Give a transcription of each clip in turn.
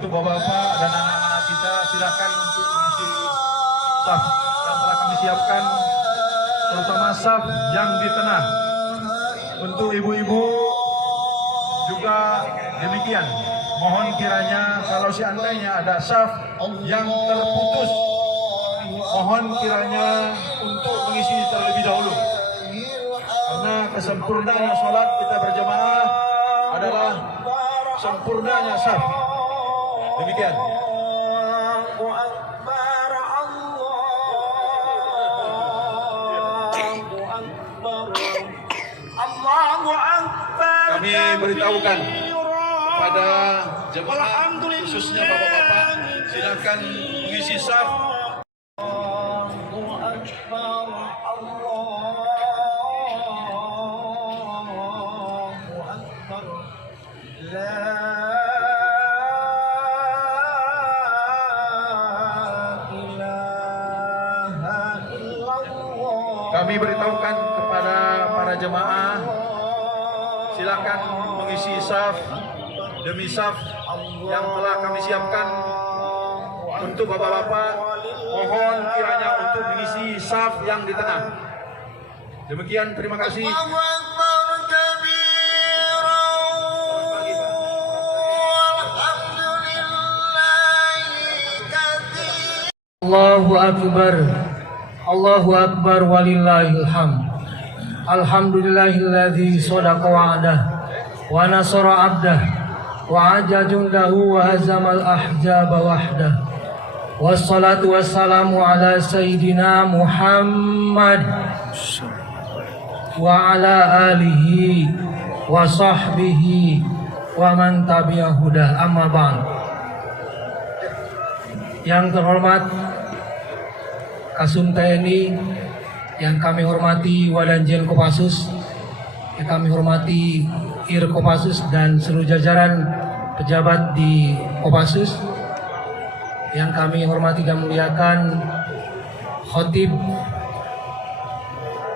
Untuk bapak-bapak dan anak-anak kita silakan untuk mengisi saf yang telah kami siapkan, terutama saf yang di tengah. Untuk ibu-ibu juga demikian. Mohon kiranya kalau seandainya ada saf yang terputus, mohon kiranya untuk mengisi terlebih dahulu. Karena kesempurnaan sholat kita berjamaah adalah sempurnanya saf. Demikian. Kami beritahukan pada jemaah khususnya bapak-bapak, silakan mengisi saf. Kami beritahukan kepada para jemaah, silakan mengisi saf demi saf yang telah kami siapkan. Untuk bapak-bapak, mohon kiranya untuk mengisi saf yang di tengah. Demikian, terima kasih. Allahu Akbar, Allahu Akbar walillahil hamd. Alhamdulillahilladzi shadaqa wa'dah wa nasara 'abdah wa aja jundahu wa hazamal ahzaba wahdah. Wassalatu wassalamu ala sayyidina Muhammad wa ala alihi wa sahbihi wa man tabi'ahu huda, amma ba'd. Yang terhormat Kasum TNI, yang kami hormati Wadanjen Kopassus, yang kami hormati Ir Kopassus dan seluruh jajaran pejabat di Kopassus, yang kami hormati dan muliakan Khotib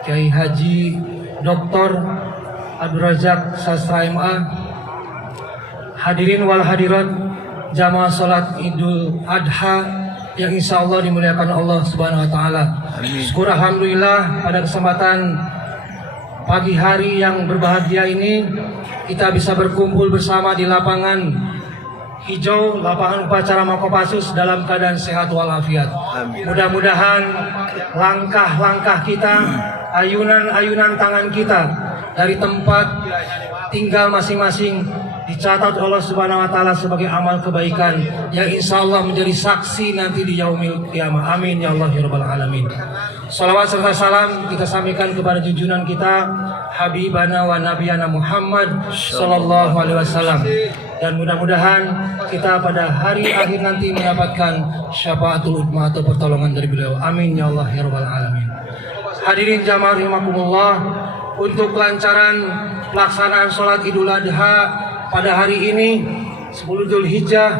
Kiai Haji Dr. Abdul Razak Sastra MA, hadirin wal hadirat jamaah salat Idul Adha yang insya Allah dimuliakan Allah Subhanahu Wa Taala. Syukur alhamdulillah pada kesempatan pagi hari yang berbahagia ini kita bisa berkumpul bersama di lapangan hijau, lapangan upacara Kopassus dalam keadaan sehat walafiat. Mudah-mudahan langkah-langkah kita, ayunan-ayunan tangan kita dari tempat tinggal masing-masing dicatat Allah Subhanahu Wa Taala sebagai amal kebaikan yang insya Allah menjadi saksi nanti di yaumil qiyamah. Amin ya Allah ya Rabbal Alamin. Salawat serta salam kita sampaikan kepada junjungan kita Habibana wa Nabiyana Muhammad Sallallahu Alaihi Wasallam, dan mudah-mudahan kita pada hari akhir nanti mendapatkan syafaatul udma atau pertolongan dari beliau. Amin ya Allah ya Rabbal Alamin. Hadirin jamaah rahimakumullah, untuk kelancaran pelaksanaan sholat Idul Adha pada hari ini 10 Dzulhijjah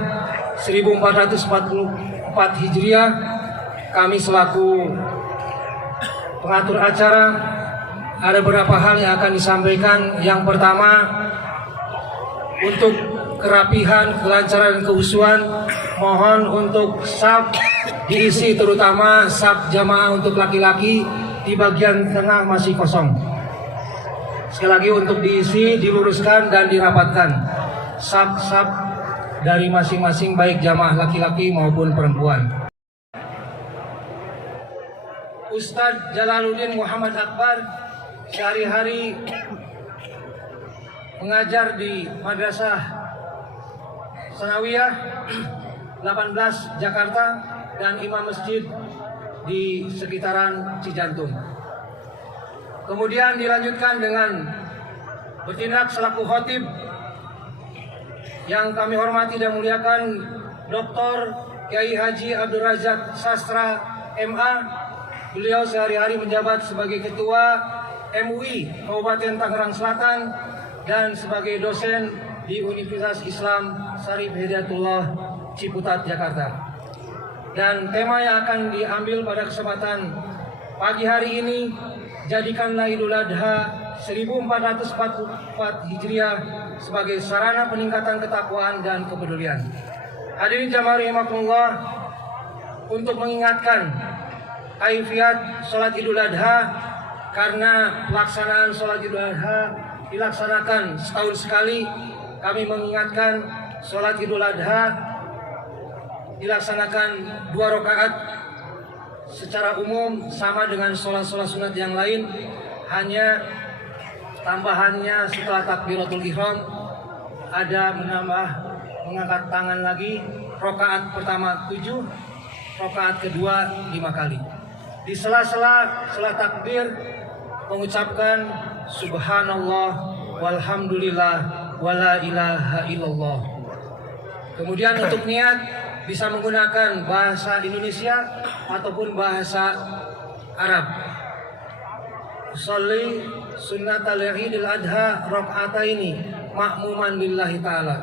1444 Hijriah, kami selaku pengatur acara ada beberapa hal yang akan disampaikan. Yang pertama, untuk kerapihan, kelancaran, kehusuan, mohon untuk saf diisi, terutama saf jamaah untuk laki-laki di bagian tengah masih kosong. Sekali lagi untuk diisi, diluruskan dan dirapatkan saf-saf dari masing-masing baik jamaah laki-laki maupun perempuan. Ustadz Jalaluddin Muhammad Akbar sehari-hari mengajar di Madrasah Sanawiyah 18 Jakarta dan imam masjid di sekitaran Cijantung. Kemudian dilanjutkan dengan bertindak selaku khotib yang kami hormati dan muliakan Dr. Kiai Haji Abdul Razak Sastra MA. Beliau sehari-hari menjabat sebagai Ketua MUI Kabupaten Tangerang Selatan dan sebagai dosen di Universitas Islam Syarif Hidayatullah Ciputat, Jakarta. Dan tema yang akan diambil pada kesempatan pagi hari ini, jadikanlah Idul Adha 1444 Hijriah sebagai sarana peningkatan ketakwaan dan kepedulian. Hadirin jamaah rahimakumullah, untuk mengingatkan kaifiat sholat Idul Adha, karena pelaksanaan sholat Idul Adha dilaksanakan setahun sekali, kami mengingatkan sholat Idul Adha dilaksanakan 2 rakaat secara umum sama dengan sholat-sholat sunat yang lain, hanya tambahannya setelah takbiratul ihram ada mengangkat tangan lagi. Rakaat pertama 7, rakaat kedua 5 kali. Di sela-sela setelah takbir mengucapkan subhanallah walhamdulillah wala ilaha illallah. Kemudian untuk niat bisa menggunakan bahasa Indonesia ataupun bahasa Arab. Sholli sunnatal Idul Adha raka'ataini ma'muman lillahi ta'ala.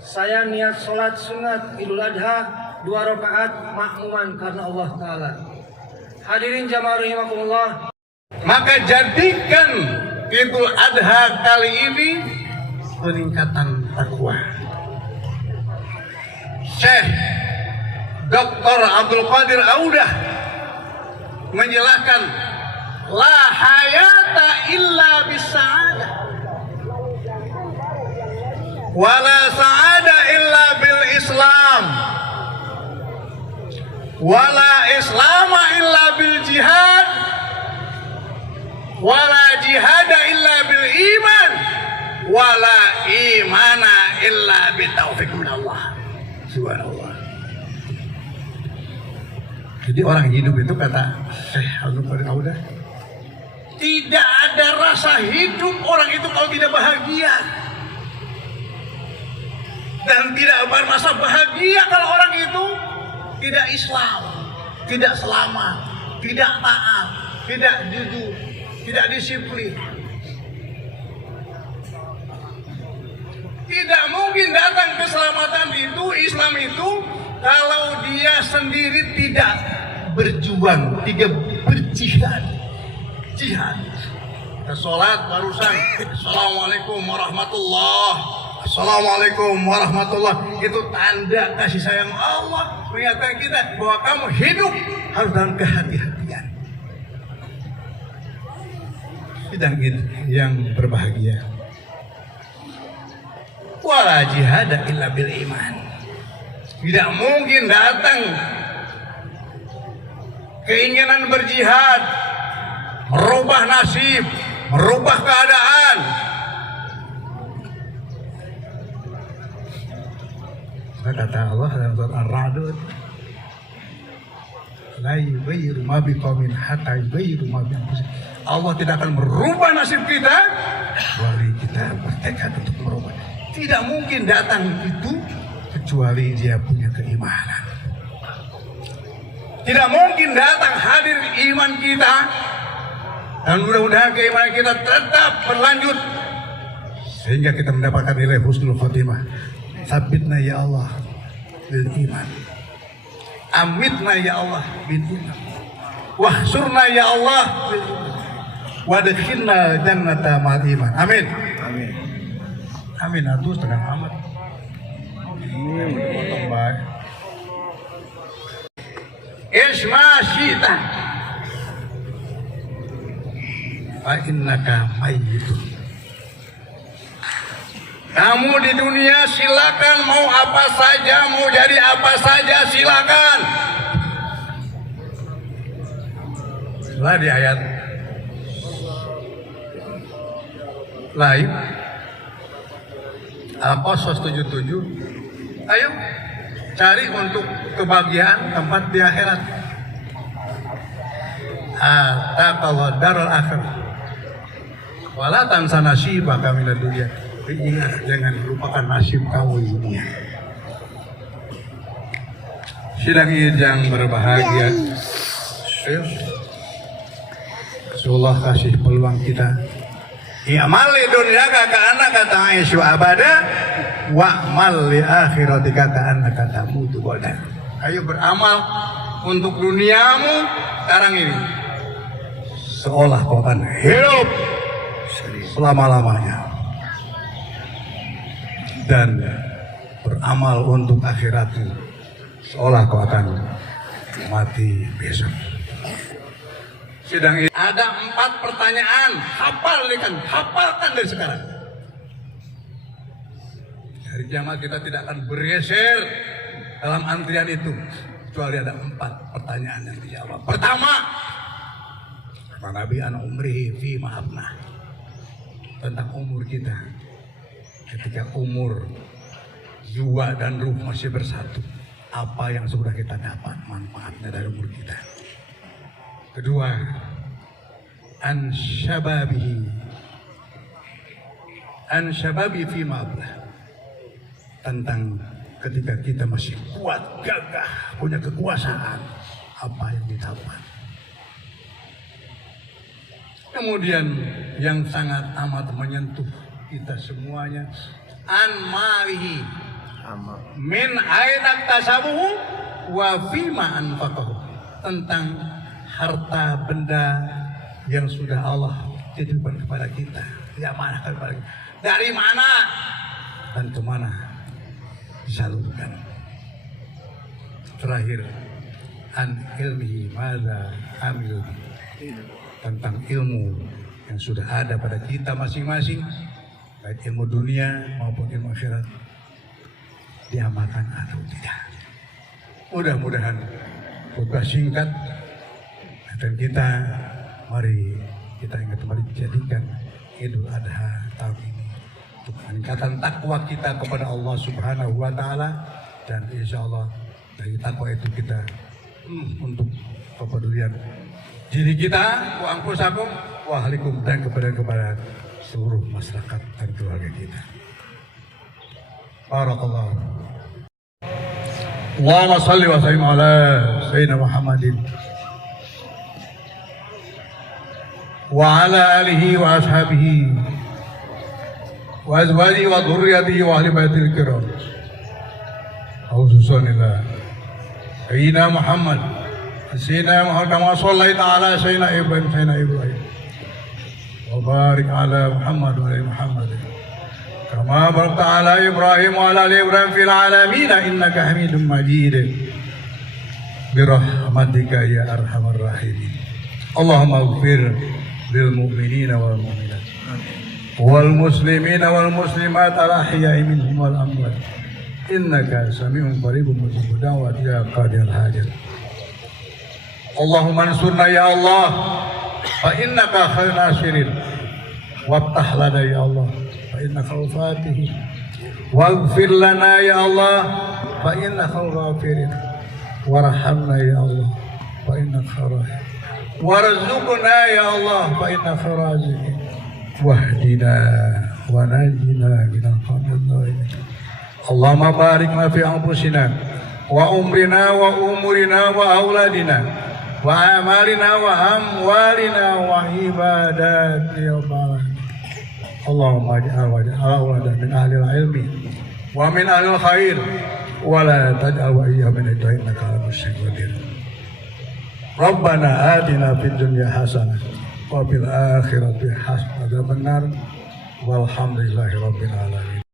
Saya niat sholat sunat Idul Adha 2 rakaat makmuman karena Allah Ta'ala. Hadirin jamaah rahimakumullah, maka jadikan Idul Adha kali ini peningkatan takwa. Syekh Dr. Abdul Qadir Audah menjelaskan la hayata illa bisa'adah wala sa'ada illa bil Islam wala islama illa bil jihad wala jihada illa bil iman wala imana illa bi taufik min Allah subhanallah. Jadi orang hidup itu, kata Syekh Abdul Qadir Audah, tidak ada rasa hidup orang itu kalau tidak bahagia. Dan tidak merasa bahagia kalau orang itu tidak Islam, tidak selamat, tidak taat, tidak jujur, tidak disiplin. Tidak mungkin datang keselamatan itu, Islam itu, kalau dia sendiri tidak berjuang, tidak berjihad. Jihad. Kita sholat barusan, assalamualaikum warahmatullah. Assalamualaikum warahmatullah. Itu tanda kasih sayang Allah, mengingatkan kita bahwa kamu hidup harus dalam kehati-hatian. Sedang yang berbahagia. Wala jihada illa bil iman. Tidak mungkin datang keinginan berjihad, merubah nasib, merubah keadaan. Kata Allah dalam surat Ar-Ra'd, la yughayyiru ma biqaumin hatta yughayyiru ma bi anfusihim. Allah tidak akan merubah nasib kita kecuali kita bertekad untuk merubah. Tidak mungkin datang itu kecuali dia punya keimanan. Tidak mungkin datang hadir iman kita, dan mudah-mudahan keimanan kita tetap berlanjut sehingga kita mendapatkan nilai husnul khotimah. Sabitna ya Allah bil iman, amitna ya Allah bil iman, wahsurna ya Allah bil iman, wadkhilna jannata ma'al iman. Amin. Amin. Amin. Aduh setengah amat. Potong baik. Isma syita fa innaka mayyitun. Kamu di dunia silakan mau apa saja, mau jadi apa saja silakan. Setelah di ayat lain Al-Qasas 77, ayo cari untuk kebahagiaan tempat di akhirat. Taqwa darul akhirah. Wala tansa nasibaka minad dunya. Ingat, jangan lupakan nasib kamu di dunia. Sidang Id yang berbahagia, Allah kasih peluang kita. I'mal li dunyaka ka'annaka ta'ishu abada wa'mal li akhiratika ka'annaka tamutu ghadan. Ayo beramal untuk duniamu sekarang ini, seolah kau akan hidup selama-lamanya. Dan beramal untuk akhiratmu, seolah kau akan mati besok. Sidang ini ada 4 pertanyaan, hafalkan dari sekarang. Hari kiamat kita tidak akan bergeser dalam antrian itu, kecuali ada 4 pertanyaan yang dijawab. Pertama, kata Nabi, ana umrihi fi ma'abna, tentang umur kita. Ketika umur, jiwa dan ruh masih bersatu, apa yang sudah kita dapat manfaatnya dari umur kita. Kedua, an syababi fi ma'abla, tentang ketika kita masih kuat, gagah, punya kekuasaan, apa yang didapat. Kemudian yang sangat amat menyentuh kita semuanya, an malihi min aina tasabuhu wa fima anfaqahu, tentang harta benda yang sudah Allah titipkan kepada kita, diamanahkan kepada kita, dari mana dan kemana disalurkan. Terakhir, an ilmihi madza amil, tentang ilmu yang sudah ada pada kita masing-masing, baik ilmu dunia maupun ilmu akhirat, diamalkan atau tidak. Mudah-mudahan khutbah singkat, dan mari kita ingat kembali jadikan Idul Adha tahun ini untuk peningkatan takwa kita kepada Allah Subhanahu wa Ta'ala, dan insya Allah dari takwa itu kita untuk kepedulian diri kita, wa anfusakum wa ahlikum, dan kepada seluruh masyarakat dan keluarga kita. Barakallahu. Allahumma salli wa sallim ala sayyidina Muhammadin wa ala alihi wa ashabihi wa azwajihi wa dhurriyyatihi wa ahli baitil kiram. Auzubillah. Sayyidina Muhammad, Sayyidina Muhammad kama shallaita ala sayyidina Ibrahim wa barik ala Muhammad wa ali Muhammad kama barakta ala Ibrahim wa ala ali Ibrahim fil alamin innaka Hamidum Majid. Birahmatika ya arhamar rahimin. Allahumma ighfir lil mu'minina wal mu'minat wal muslimina wal muslimat al ahya'i minhum wal amwat innaka sami'un qaribun mujibud da'wat ya qadil hajat. Allahumma ansurna ya Allah fa innaka khairun nasirin waftah lana ya Allah fa innaka al-fatih waghfir lana ya Allah fa innaka al-ghafirin warhamna ya Allah fa innaka rahim warzuqna ya Allah fa innaka raziqin wahdina wa najina minal qawmil dhalimin. Allahumma barik lana fi anfusina wa umrina wa umurina wa auladina wa amalina wa amwalina wa ibadatina ya Allah. Allahumma ij'al min ahli al-ilmi wa min ahli al-khair wa la taj'al wa iyya min innaka ala musyrikin. Rabbana atina fid dunya hasanah wa fil akhirati hasanah wa qina adzabannar walhamdulillahi rabbil alamin.